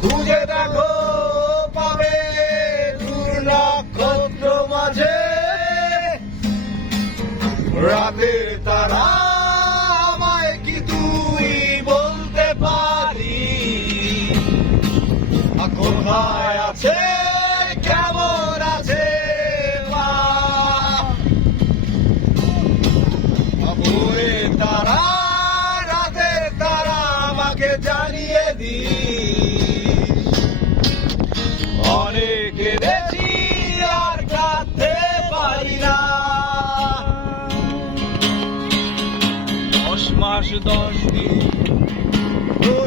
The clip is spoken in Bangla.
খুঁজে দেখো পাবে দূর নক্ষত্র মাঝে রাতের তারা আমায় কি তুই বলতে পারি কোথায় আছে কেমন আছে মা ভোরের তারা রাতের তারা আমাকে জানিয়ে দি অনেক কেঁদেছি আর কাঁদতে পারি না 10 মাস 10 দিন